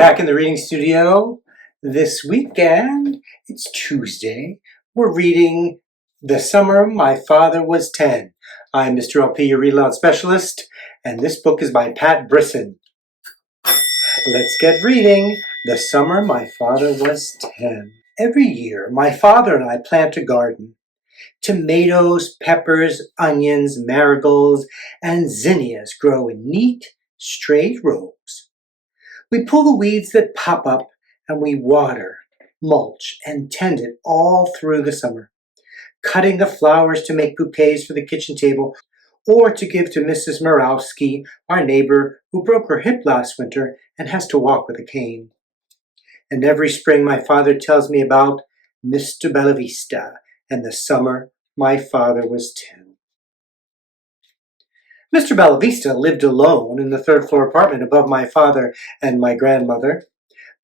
back in the reading studio this weekend. It's Tuesday. We're reading The Summer My Father Was 10. I'm Mr. LP, your Read Aloud specialist, and this book is by Pat Brisson. Let's get reading The Summer My Father Was 10. Every year, my father and I plant a garden. Tomatoes, peppers, onions, marigolds, and zinnias grow in neat, straight rows. We pull the weeds that pop up, and we water, mulch, and tend it all through the summer, cutting the flowers to make bouquets for the kitchen table or to give to Mrs. Morawski, our neighbor who broke her hip last winter and has to walk with a cane. And every spring my father tells me about Mr. Bellavista and the summer my father was 10. Mr. Bellavista lived alone in the third-floor apartment above my father and my grandmother.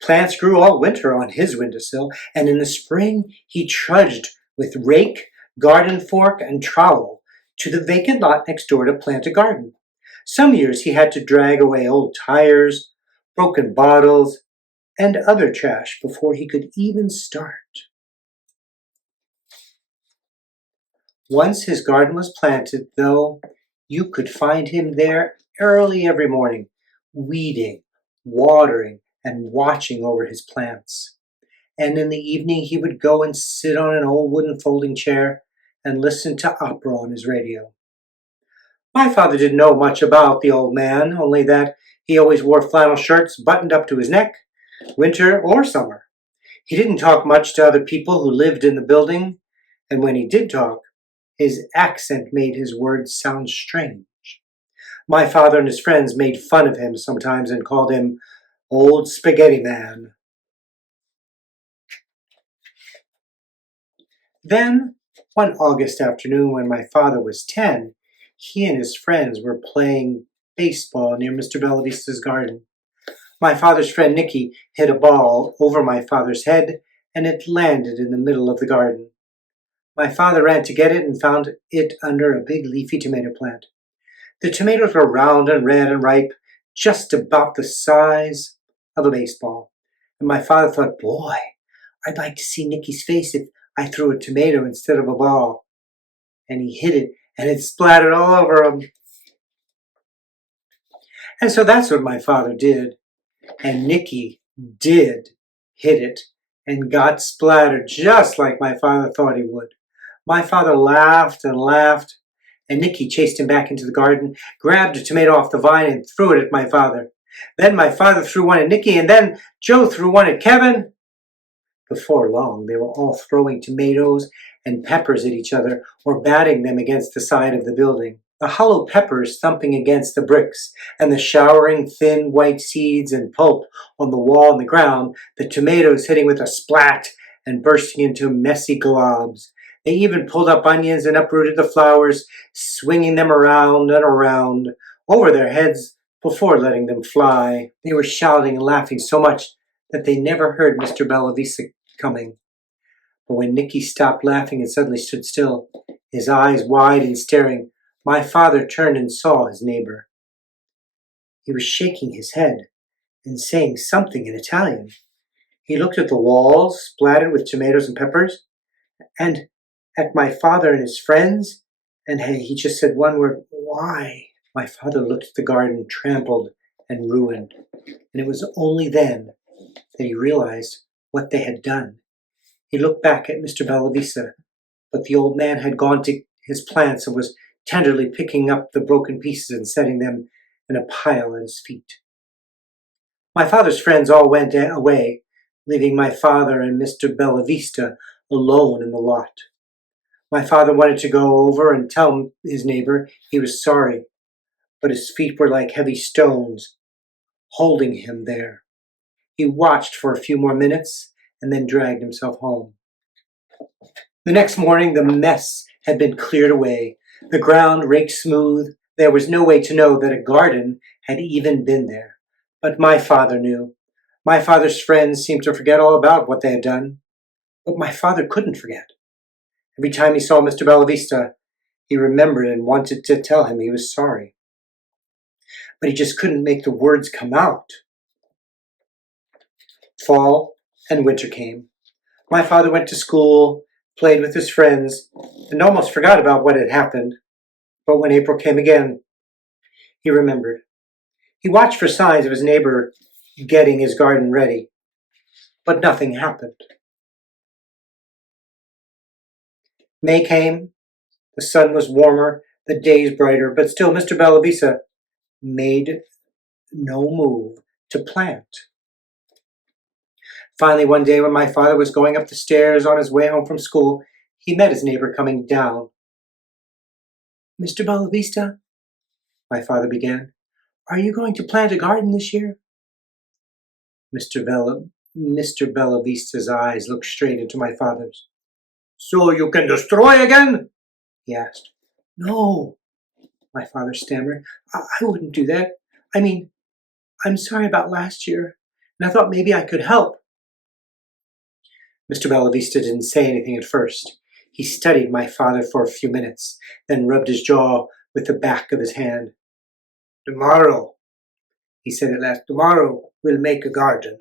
Plants grew all winter on his windowsill, and in the spring he trudged with rake, garden fork, and trowel to the vacant lot next door to plant a garden. Some years he had to drag away old tires, broken bottles, and other trash before he could even start. Once his garden was planted, though, you could find him there early every morning, weeding, watering, and watching over his plants. And in the evening he would go and sit on an old wooden folding chair and listen to opera on his radio. My father didn't know much about the old man, only that he always wore flannel shirts buttoned up to his neck, winter or summer. He didn't talk much to other people who lived in the building, and when he did talk, his accent made his words sound strange. My father and his friends made fun of him sometimes and called him Old Spaghetti Man. Then, one August afternoon when my father was 10, he and his friends were playing baseball near Mr. Bellavista's garden. My father's friend Nicky hit a ball over my father's head, and it landed in the middle of the garden. My father ran to get it and found it under a big leafy tomato plant. The tomatoes were round and red and ripe, just about the size of a baseball. And my father thought, boy, I'd like to see Nicky's face if I threw a tomato instead of a ball. And he hit it, and it splattered all over him. And so that's what my father did. And Nicky did hit it and got splattered just like my father thought he would. My father laughed and laughed, and Nicky chased him back into the garden, grabbed a tomato off the vine, and threw it at my father. Then my father threw one at Nicky, and then Joe threw one at Kevin. Before long, they were all throwing tomatoes and peppers at each other or batting them against the side of the building. The hollow peppers thumping against the bricks, and the showering thin white seeds and pulp on the wall and the ground, the tomatoes hitting with a splat and bursting into messy globs. They even pulled up onions and uprooted the flowers, swinging them around and around over their heads before letting them fly. They were shouting and laughing so much that they never heard Mr. Bellavista coming. But when Nicky stopped laughing and suddenly stood still, his eyes wide and staring, my father turned and saw his neighbor. He was shaking his head and saying something in Italian. He looked at the walls, splattered with tomatoes and peppers, and at my father and his friends, and he just said one word, why? My father looked at the garden, trampled and ruined, and it was only then that he realized what they had done. He looked back at Mr. Bellavista, but the old man had gone to his plants and was tenderly picking up the broken pieces and setting them in a pile at his feet. My father's friends all went away, leaving my father and Mr. Bellavista alone in the lot. My father wanted to go over and tell his neighbor he was sorry, but his feet were like heavy stones, holding him there. He watched for a few more minutes and then dragged himself home. The next morning, the mess had been cleared away, the ground raked smooth. There was no way to know that a garden had even been there. But my father knew. My father's friends seemed to forget all about what they had done. But my father couldn't forget. Every time he saw Mr. Bellavista, he remembered and wanted to tell him he was sorry. But he just couldn't make the words come out. Fall and winter came. My father went to school, played with his friends, and almost forgot about what had happened. But when April came again, he remembered. He watched for signs of his neighbor getting his garden ready, but nothing happened. May came. The sun was warmer, the days brighter, but still Mr. Bellavista made no move to plant. Finally, one day when my father was going up the stairs on his way home from school, he met his neighbor coming down. "Mr. Bellavista," my father began, "are you going to plant a garden this year?" Mr. Bellavista's eyes looked straight into my father's. "So you can destroy again?" he asked. "No," my father stammered. I wouldn't do that. I mean, I'm sorry about last year, and I thought maybe I could help." Mr. Bellavista didn't say anything at first. He studied my father for a few minutes, then rubbed his jaw with the back of his hand. "Tomorrow," he said at last, "tomorrow we'll make a garden."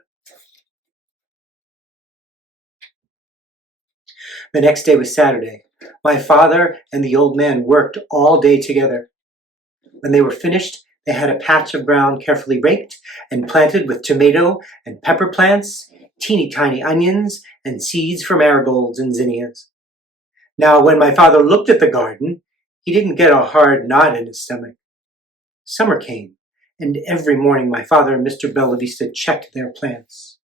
The next day was Saturday. My father and the old man worked all day together. When they were finished, they had a patch of ground carefully raked and planted with tomato and pepper plants, teeny tiny onions, and seeds for marigolds and zinnias. Now, when my father looked at the garden, he didn't get a hard knot in his stomach. Summer came, and every morning my father and Mr. Bellavista checked their plants.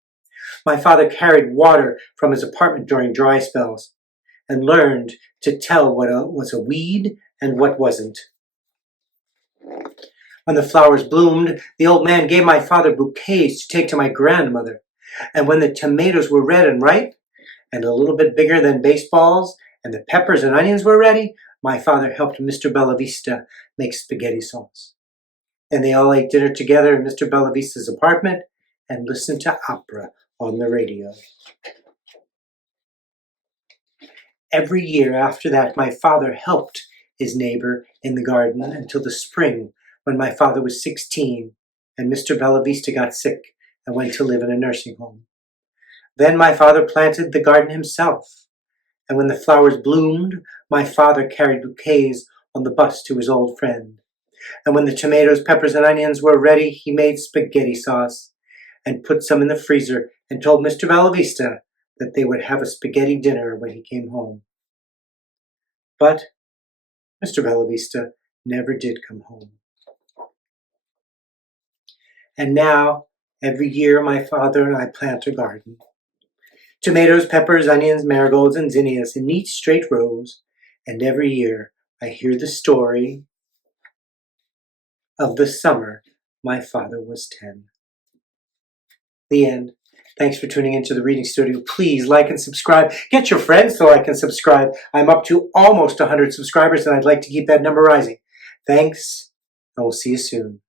My father carried water from his apartment during dry spells and learned to tell what was a weed and what wasn't. When the flowers bloomed, the old man gave my father bouquets to take to my grandmother. And when the tomatoes were red and ripe, and a little bit bigger than baseballs, and the peppers and onions were ready, my father helped Mr. Bellavista make spaghetti sauce. Then they all ate dinner together in Mr. Bellavista's apartment and listened to opera on the radio. Every year after that, my father helped his neighbor in the garden until the spring, when my father was 16 and Mr. Bellavista got sick and went to live in a nursing home. Then my father planted the garden himself, and when the flowers bloomed, my father carried bouquets on the bus to his old friend. And when the tomatoes, peppers, and onions were ready, he made spaghetti sauce and put some in the freezer and told Mr. Bellavista that they would have a spaghetti dinner when he came home. But Mr. Bellavista never did come home. And now, every year, my father and I plant a garden. Tomatoes, peppers, onions, marigolds, and zinnias in neat straight rows. And every year, I hear the story of the summer my father was 10. The end. Thanks for tuning into the Reading Studio. Please like and subscribe. Get your friends to like and subscribe. I'm up to almost 100 subscribers, and I'd like to keep that number rising. Thanks, and we'll see you soon.